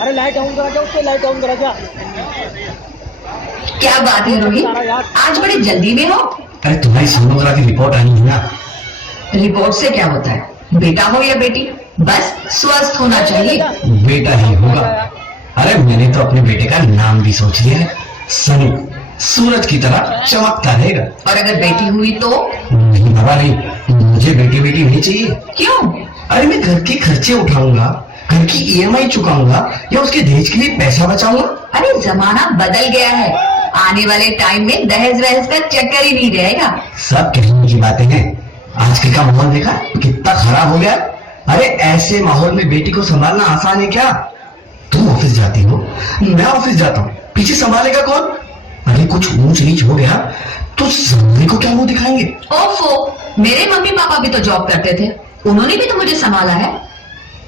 अरे light on करा क्या, उससे लाइट ऑन करा क्या? क्या बात है रोहित, आज बड़े जल्दी में हो? अरे तुम्हारी सोनोग्राफी रिपोर्ट आई है ना। रिपोर्ट से क्या होता है, बेटा हो या बेटी, बस स्वस्थ होना चाहिए। बेटा ही होगा। अरे मैंने तो अपने बेटे का नाम भी सोच लिया है, सनी, सूरज की तरह चमकता रहेगा। और अगर बेटी हुई तो? नहीं बाबा नहीं, मुझे बेटी बेटी नहीं चाहिए। क्यों? अरे मैं घर के खर्चे उठाऊंगा, घर की ईएमआई चुकाऊंगा या उसके दहेज के लिए पैसा बचाऊंगा। अरे जमाना बदल गया है, आने वाले टाइम में दहेज वहेज का चक्कर ही नहीं रहेगा। सब कहने की बातें हैं, आजकल का माहौल देखा कितना खराब हो गया। अरे ऐसे माहौल में बेटी को संभालना आसान है क्या? तुम ऑफिस जाती हो, मैं ऑफिस जाता हूँ, पीछे संभालेगा कौन? अरे कुछ ऊंच नीच हो गया तो सामने को क्या मुंह दिखाएंगे? ओफो, मेरे मम्मी पापा भी तो जॉब करते थे, उन्होंने भी तो मुझे संभाला है।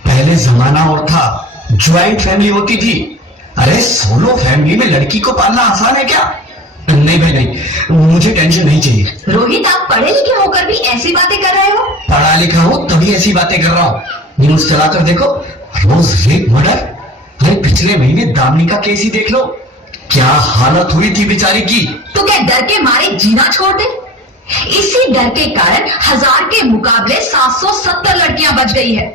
पहले जमाना और था, ज्वाइंट फैमिली होती थी। अरे सोलो फैमिली में लड़की को पालना आसान है क्या? नहीं भाई नहीं, मुझे टेंशन नहीं चाहिए। रोहित, आप पढ़े लिखे होकर भी ऐसी बातें कर रहे हो? पढ़ा लिखा हूँ तभी ऐसी बातें कर रहा हूँ। न्यूज चलाकर देखो, रोज रेप मर्डर। अरे पिछले महीने दामिनी का केस ही देख लो, क्या हालत हुई थी बेचारी की। तो क्या डर के मारे जीना छोड़ दे? इसी डर के कारण 1000 के मुकाबले 770 लड़कियां बच गई है।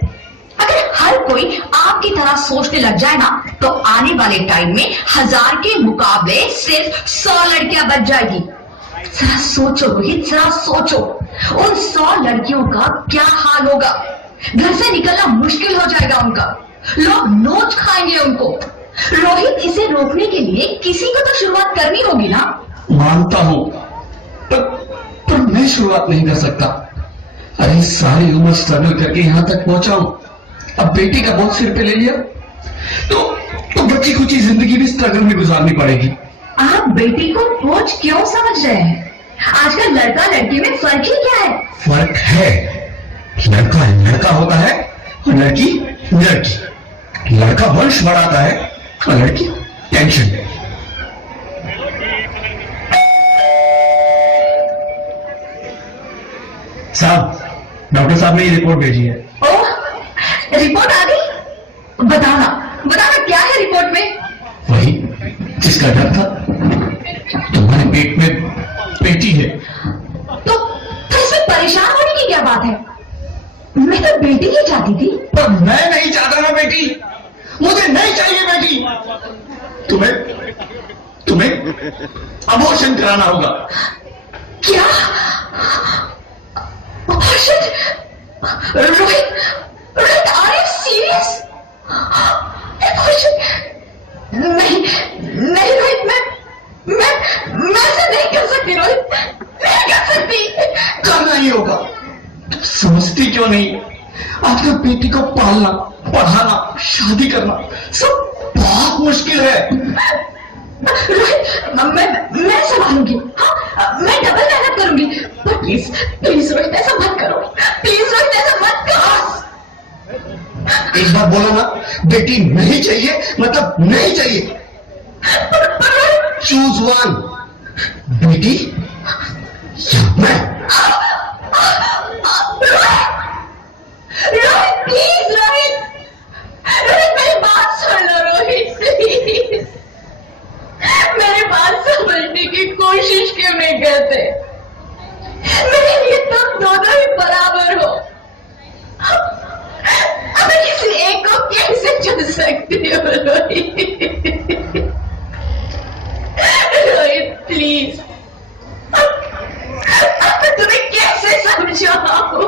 अगर हर कोई आपकी तरह सोचने लग जाए ना, तो आने वाले टाइम में 1000 के मुकाबले सिर्फ 100 लड़कियां बच जाएगी। जरा सोचो रोहित, जरा सोचो, उन 100 लड़कियों का क्या हाल होगा। घर से निकलना मुश्किल हो जाएगा उनका, लोग नोच खाएंगे उनको। रोहित, इसे रोकने के लिए किसी को तो शुरुआत करनी होगी ना? मानता हूँ, पर मैं शुरुआत नहीं कर सकता। अरे सारी उम्र स्ट्रगल करके यहाँ तक पहुंचा हूँ, अब बेटी का बोझ सिर पे ले लिया तो बच्ची कुछ ही जिंदगी भी स्ट्रगल में गुजारनी पड़ेगी। आप बेटी को बोझ क्यों समझ रहे हैं? आजकल लड़का लड़की में फर्क ही क्या है? फर्क है, लड़का लड़का होता है और लड़की लड़की। लड़का वंश बढ़ाता है और लड़की टेंशन। साहब, डॉक्टर साहब ने ये रिपोर्ट भेजी है। ओह, रिपोर्ट आ गई? बताना बताना, क्या है रिपोर्ट में? वही जिसका डर था, तुम्हारे पेट में बेटी है। तो इसमें परेशान होने की क्या बात है? मैं तो बेटी ही चाहती थी। पर मैं नहीं चाहता ना बेटी, मुझे नहीं चाहिए बेटी। तुम्हें अबॉर्शन कराना होगा। क्या? Abortion? Rohit, are you serious? नहीं नहीं रोहित, मैं ऐसा नहीं कर सकती रोहित, नहीं कर सकती। करना ही होगा, समझती क्यों नहीं? आजकल बेटी को पालना, पढ़ाना, शादी करना सब बहुत मुश्किल है। रोहित, मैं संभालूंगी, हाँ मैं डबल मेहनत करूंगी, पर प्लीज प्लीज रोहित ऐसा मत करो, प्लीज रोहित ऐसा मत करो। एक बार बोलो ना, बेटी नहीं चाहिए मतलब नहीं चाहिए। चूज वन, बेटी या मैं। रोहित प्लीज, रोहित मेरी बात सुन लो रोहित, प्लीज मेरी बात समझने की कोशिश क्यों नहीं करते? मेरे लिए तुम दोनों ही बराबर हो, अब मैं किसी एक को कैसे चुन सकती हूँ रोहित? रोहित प्लीज, अब मैं तुम्हें कैसे समझाऊं?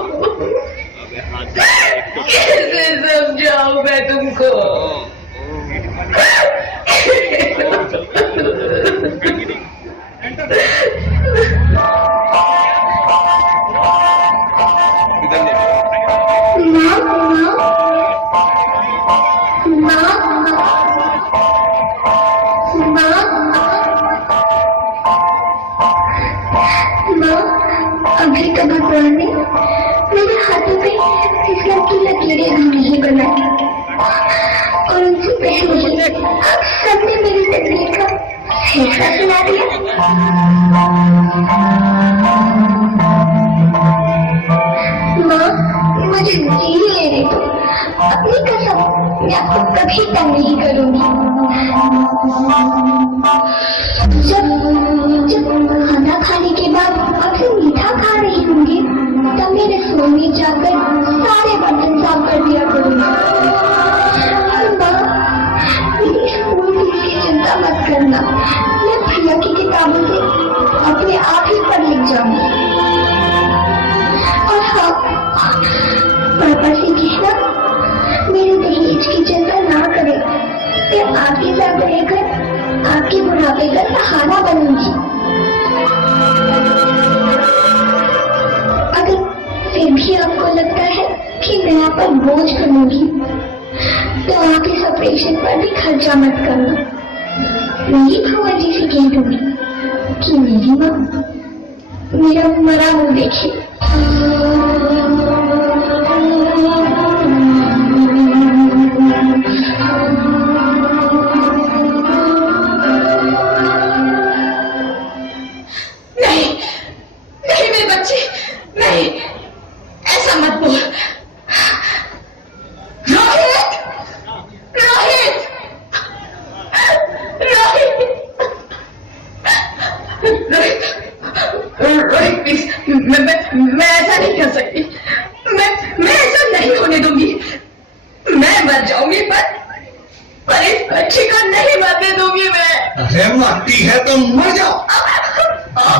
कैसे समझाऊं मैं तुमको? अभी तक भगवान ने मेरे हाथों पे फिसलन की लकीरें नहीं बनाई और उनसे पहले आप सबने मेरी तकलीफ का फैसला सुना दिया। माँ, मुझे जी लेने दो, अपनी कसम मैं आपको कभी तंग नहीं करूंगी। जब खाना खाने के बाद आपसे मीठा खा रही होंगी तब मैं रसोई में जाकर सारे बर्तन साफ कर दिया करूंगी। और माँ, मेरी स्कूल फीस की चिंता मत करना, मैं प्रिया की किताबों से अपने आप ही पढ़ लिख जाऊंगी। और हाँ, पापा से कहना मेरे दहेज की चिंता ना करे, मैं आपके साथ रहकर आपके बुढ़ापे का सहारा बनूंगी। अगर फिर भी आपको लगता है कि मैं आप पर बोझ बनूंगी तो आप इस ऑपरेशन पर भी खर्चा मत करना। मेरी भुआ जी से कह दूंगी कि मेरी माँ मेरा मरा मुंह देखे। नहीं मेरे बच्चे, नहीं, ऐसा मत बोल। रोहित, रोहित, रोहित, रोहित, रोहित प्लीज, मैं ऐसा नहीं कर सकती। मैं ऐसा नहीं होने दूंगी। मैं मर जाऊंगी पर इस बच्चे को नहीं मरने दूंगी मैं। अरे मरती है तो मर जाओ,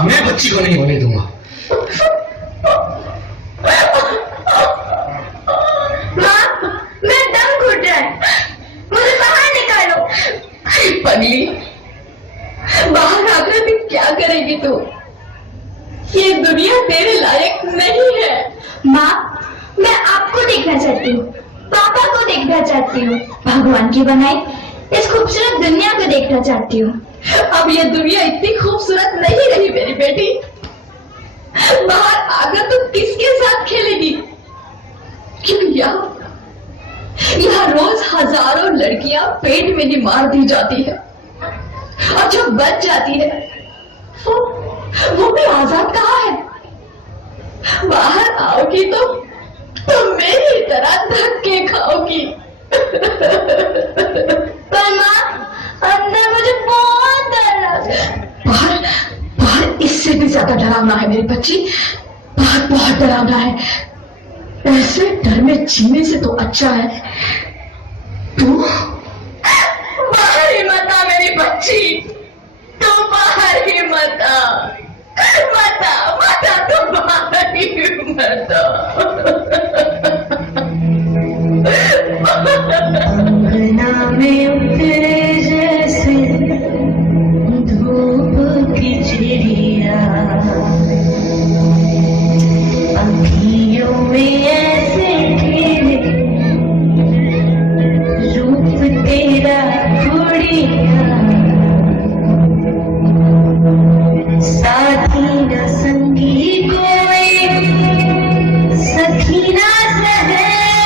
मैं बच्ची को नहीं होने दूंगा। मैं दम घुट रहा है, मुझे बाहर निकालो। पगली, बाहर आकर भी क्या करेगी तू? ये दुनिया तेरे लायक नहीं है। माँ, मैं आपको देखना चाहती हूँ, पापा को देखना चाहती हूँ, भगवान की बनाई इस खूबसूरत दुनिया को देखना चाहती हूँ। अब ये दुनिया इतनी खूबसूरत नहीं रही मेरी बेटी। बाहर आकर तू किसके साथ खेलेगी? क्योंकि यहाँ रोज हजारों लड़कियां पेट में ही मार दी जाती है और जब बच जाती है वो भी आजाद कहाँ है? बाहर आओगी तो मेरी तरह धक्के खाओगी। पर माँ, अंदर मुझे बहुत डर लग रहा है। बाहर इससे भी ज्यादा डरावना है मेरी बच्ची, बहुत डरावना है। ऐसे डर में जीने से तो अच्छा है तू बाहर ही मत आ मेरी बच्ची, तू बाहर ही मत आ, तू बाहर ही मत आ। अंगना में उतरे जैसे धूप की चिड़िया, अखियों में ऐसे खेले रूप तेरा गुड़िया, साथी न संगी कोई सखी न सहेली,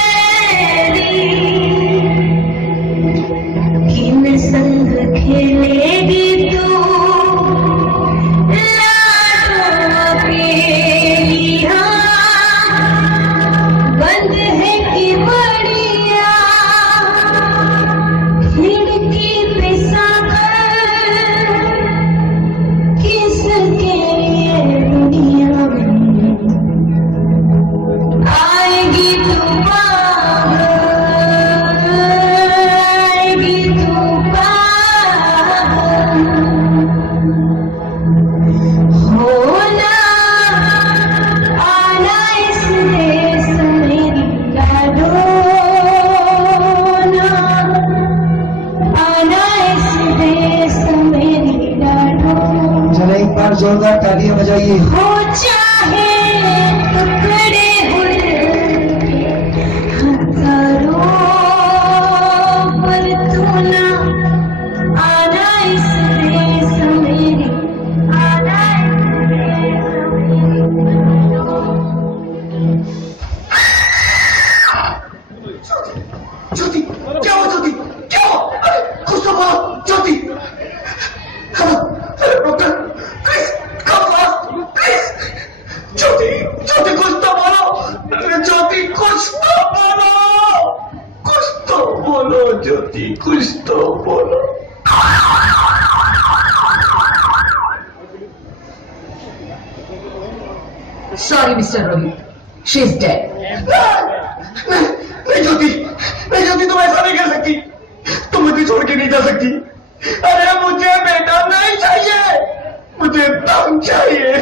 किन संग खेलेगी तू लाडो अकेली। हाँ, बंद है कि बढ़िया खिड़की पे सागर, किसके लिए दुनिया में आएगी तू बाहर, आएगी तू बाहर। होना आना इस देश मेरी लाडो, आना इस देश मेरी लाडो। चलो एक बार जोरदार तालियां बजाइए। हो चाहे टुकड़े हुए हजारों, पर तू ना आना इस देश मेरी, आना इस देश मेरी लाडो। ज्योति, क्या हुआ ज्योति, क्या हुआ? अरे कुछ तो बोलो Jyoti. Doctor, Chris, come fast, Chris. Jyoti कुछ तो बोलो। Sorry mister Rohit, she is dead. नहीं ज्योति, नहीं ज्योति, तुम ऐसा नहीं कर सकती, तुम मुझे छोड़ के नहीं जा सकती। अरे मुझे बेटा नहीं चाहिए, मुझे तुम चाहिए,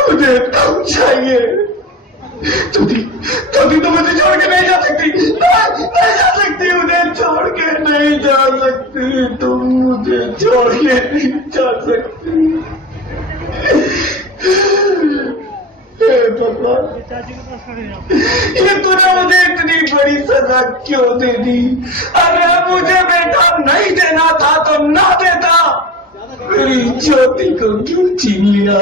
मुझे तुम चाहिए। ज्योति, ज्योति तुम मुझे छोड़ के नहीं जा सकती, नहीं जा सकती, मुझे छोड़ के नहीं जा सकती, तुम मुझे छोड़ के नहीं जा सकती। ये तूने मुझे इतनी बड़ी सजा क्यों दे दी? अरे मुझे बेटा नहीं देना था तो ना देता, मेरी ज्योति को क्यों छीन लिया?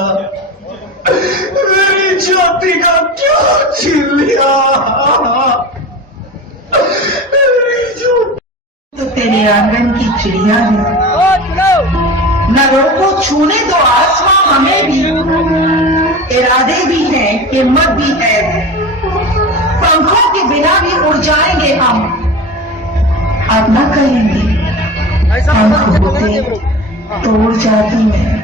मेरी ज्योति को क्यों छीन लिया? मेरी ज्योति तो तेरे आंगन की चिड़िया है, नरों को छूने दो आसमां हमें भी, इरादे भी हैं, हिम्मत भी है, पंखों के बिना भी उड़ जाएंगे हम, अब न करेंगे पंख होते तो उड़ जाती मैं।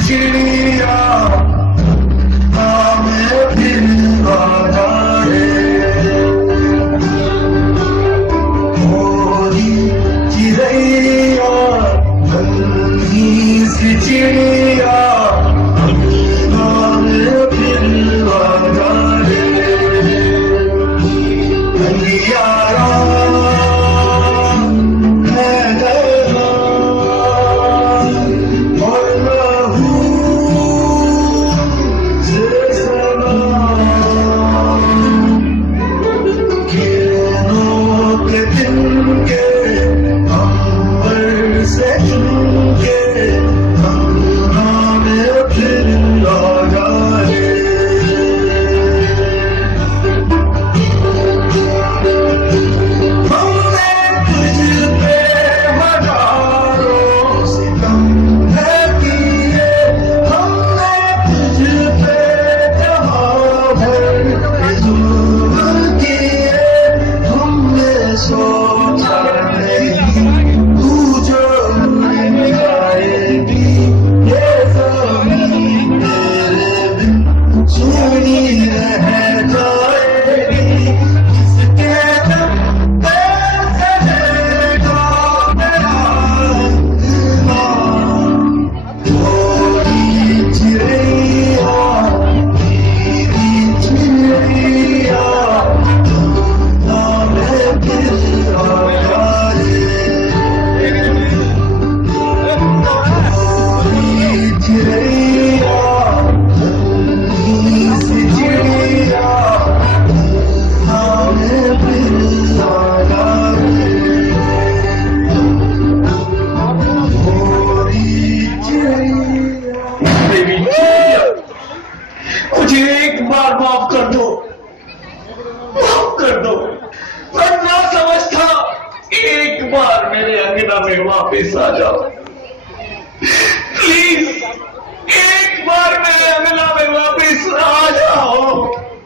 चिड़िया वापस आ जाओ प्लीज, एक बार मेरे अंगना में वापस आ जाओ।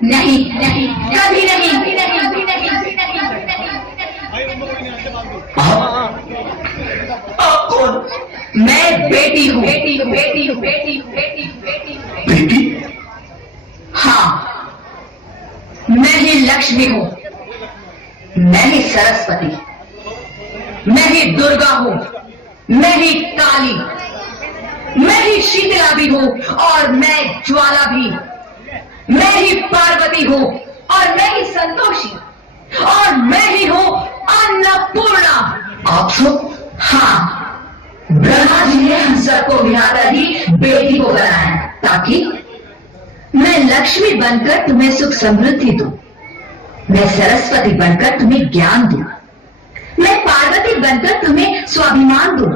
नहीं नहीं, कभी नहीं। आप कौन? मैं बेटी हूँ। बेटी? हाँ, मैं ही लक्ष्मी हूँ, मैं ही सरस्वती, मैं ही दुर्गा हूँ, मैं ही काली, मैं ही शीतला भी हूँ और मैं ज्वाला भी, मैं ही पार्वती हूँ और मैं ही संतोषी और मैं ही हूँ अन्नपूर्णा। आप सब? हाँ, ब्रह्मा जी ने हम सबको विहाकर ही बेटी को बनाया ताकि मैं लक्ष्मी बनकर तुम्हें सुख समृद्धि दूं, मैं सरस्वती बनकर तुम्हें ज्ञान दूं, मैं पार्वती बनकर तुम्हें स्वाभिमान दूं,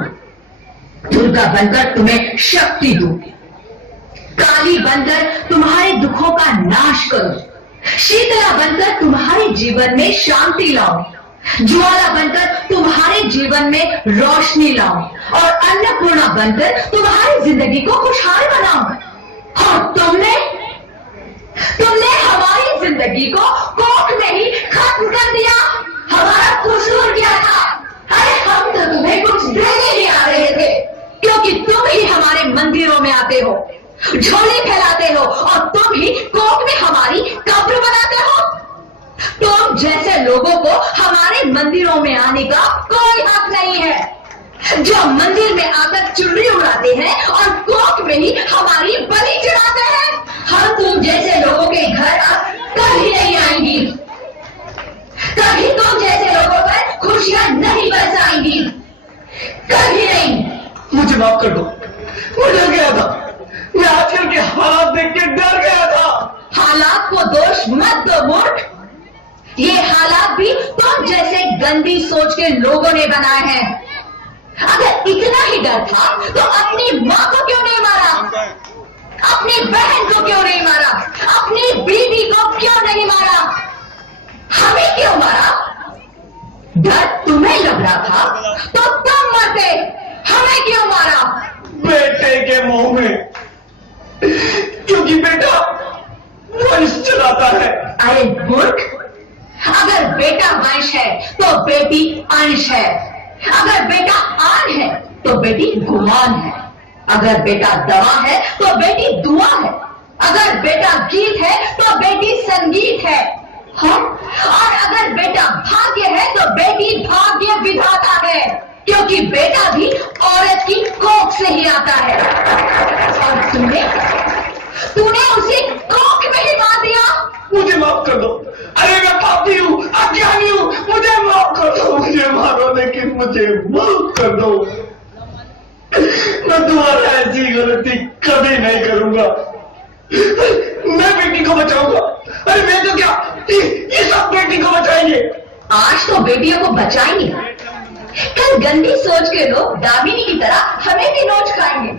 दुर्गा बनकर तुम्हें शक्ति दूं, काली बनकर तुम्हारे दुखों का नाश करूं, शीतला बनकर तुम्हारे जीवन में शांति लाऊं, ज्वाला बनकर तुम्हारे जीवन में रोशनी लाऊं और अन्नपूर्णा बनकर तुम्हारी जिंदगी को खुशहाल बनाऊं। और तुमने हमारी जिंदगी को कोख में ही खत्म कर दिया। हमारा कसूर क्या था? अरे हम तो तुम्हें कुछ देने ही आ रहे थे, क्योंकि तुम ही हमारे मंदिरों में आते हो, झोली फैलाते हो, और तुम ही कोख में हमारी कब्र बनाते हो। तुम जैसे लोगों को हमारे मंदिरों में आने का कोई हक नहीं है, जो मंदिर में आकर चुनरी उड़ाते हैं और कोख में ही हमारी बलि चढ़ाते हैं। हम तुम जैसे लोगों के घर अब कभी नहीं आएंगी, कभी तुम जैसे लोगों पर खुशियां नहीं बरसाएंगी, कभी नहीं। मुझे माफ कर दो, मैं डर गया था। मैं आजकल के हालात देख के डर गया था। हालात को दोष मत दो मूर्ख, ये हालात भी तुम जैसे गंदी सोच के लोगों ने बनाए हैं। अगर इतना ही डर था तो अपनी माँ को क्यों नहीं मारा, अपनी बहन को क्यों नहीं मारा, अपनी बीवी को क्यों नहीं मारा, हमें क्यों मारा? डर तुम्हें लग रहा था तो तुम मरते, हमें क्यों मारा? बेटे के मुंह में, क्योंकि बेटा वंश चलाता है। अरे मूर्ख, अगर बेटा वंश है तो बेटी अंश है, अगर बेटा आन है तो बेटी गुमान है, अगर बेटा दवा है तो बेटी दुआ है, अगर बेटा गीत है तो बेटी संगीत है, हाँ? और अगर बेटा भाग्य है तो बेटी भाग्य विधाता है, क्योंकि बेटा भी औरत की कोख से ही आता है। और तूने उसे कोख में ही मार दिया। मुझे माफ कर दो। अरे मैं पापी हूँ, अज्ञानी हूँ, मुझे माफ कर दो। मुझे मारो लेकिन मुझे माफ कर दो। मैं दोबारा ऐसी गलती कभी नहीं करूंगा। मैं बेटी को बचाऊंगा। अरे मैं तो क्या, ये सब बेटी को बचाएंगे। आज तो बेटियों को बचाएंगे, कल गंदी सोच के लोग दामिनी की तरह हमें भी नोच खाएंगे।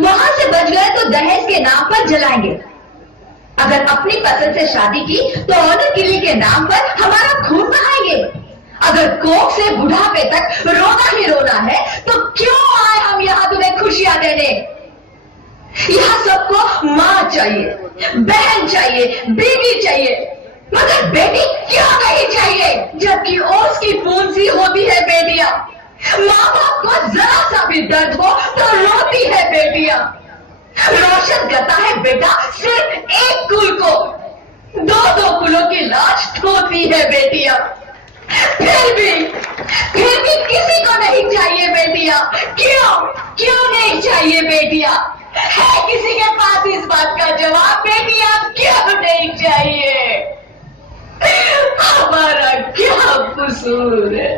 वहां से बच गए तो दहेज के नाम पर जलाएंगे। अगर अपनी पसंद से शादी की तो ऑनर किलिंग के नाम पर हमारा खून बहाएंगे। अगर कोख से बुढ़ापे तक रोना ही रोना है तो क्यों आए हम यहाँ तुम्हें खुशियां देने? यहाँ सबको माँ चाहिए, बहन चाहिए, बीवी चाहिए, मगर बेटी क्यों नहीं चाहिए? जबकि ओस की पूंजी होती है बेटियां। माँ बाप को जरा सा भी दर्द हो तो रोती है बेटियां। रोशन करता है बेटा सिर्फ एक कुल को, दो कुलों की लाश ढोती है बेटियां। फिर भी किसी को नहीं चाहिए बेटियां। क्यों नहीं चाहिए बेटियां? है किसी के पास इस बात का जवाब? बेटियां क्यों नहीं चाहिए? हमारा क्या कसूर है?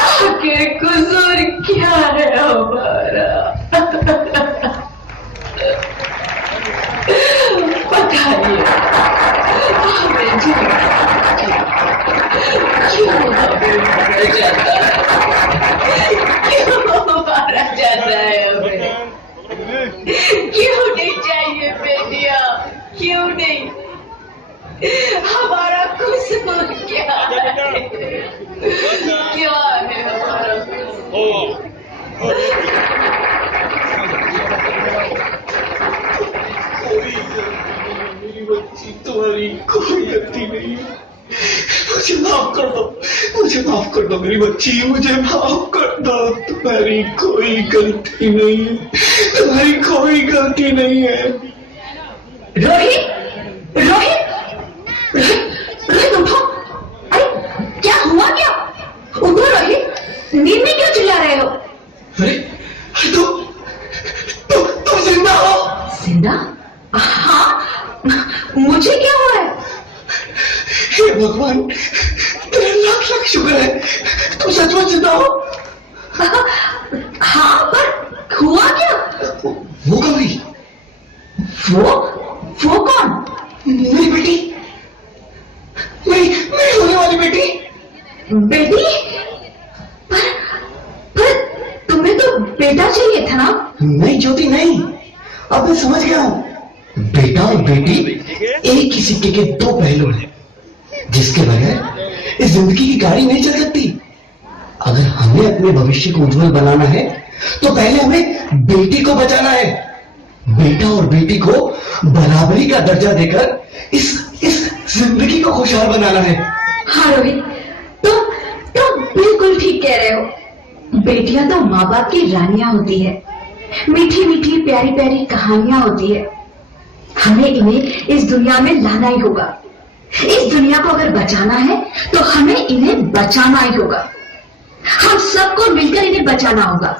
आखिर कसूर क्या है हमारा? बताइए हमें, क्यों हमें मारा जाता है? क्यों मारा जाता है हमें? क्यों नहीं चाहिए बेटियां? क्यों नहीं? हमारा कसूर क्या है? क्या है हमारा कसूर? मेरी बच्ची, तुम्हारी कोई गलती नहीं है। मुझे माफ कर दो, मुझे माफ कर दो मेरी बच्ची, मुझे माफ कर दो। तुम्हारी कोई गलती नहीं है, तुम्हारी कोई गलती नहीं है। रोहित, रोहित, रोहित उठो। अरे क्या हुआ? क्या उठो रोहित, नींद में क्यों चिल्ला रहे हो? अरे तुम जिंदा हो? जिंदा? हाँ, मुझे क्या हुआ है? हे भगवान, तेरे लाख लाख शुक्र है, तुम सचमुच जिंदा हो। हाँ, पर हुआ क्या? वो गौरी, वो कौन? मेरी बेटी, मेरी होने वाली बेटी। बेटी? पर तुम्हें तो बेटा चाहिए था ना? नहीं ज्योति, नहीं। अब मैं समझ गया हूँ। बेटा और बेटी एक ही सिक्के के दो पहलू हैं। जिसके बगैर इस जिंदगी की गाड़ी नहीं चल सकती। अगर हमें अपने भविष्य को उज्जवल बनाना है तो पहले हमें बेटी को बचाना है। बेटा और बेटी को बराबरी का दर्जा देकर इस जिंदगी को खुशहाल बनाना है। हाँ रोहित, तुम बिल्कुल ठीक कह रहे हो। बेटियां तो माँ बाप की रानियां होती है, मीठी मीठी प्यारी प्यारी कहानियां होती है। हमें इन्हें इस दुनिया में लाना ही होगा। इस दुनिया को अगर बचाना है तो हमें इन्हें बचाना ही होगा। हम सबको मिलकर इन्हें बचाना होगा,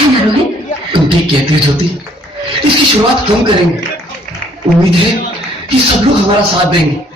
है ना रोहित? तुम ठीक कहती हो ज्योति, इसकी शुरुआत हम करेंगे। उम्मीद है कि सब लोग हमारा साथ देंगे।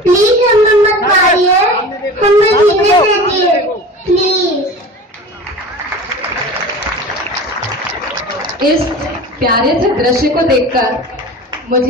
प्लीज हमें मत मारिए, हमें जीने दीजिए प्लीज। इस प्यारे से दृश्य को देखकर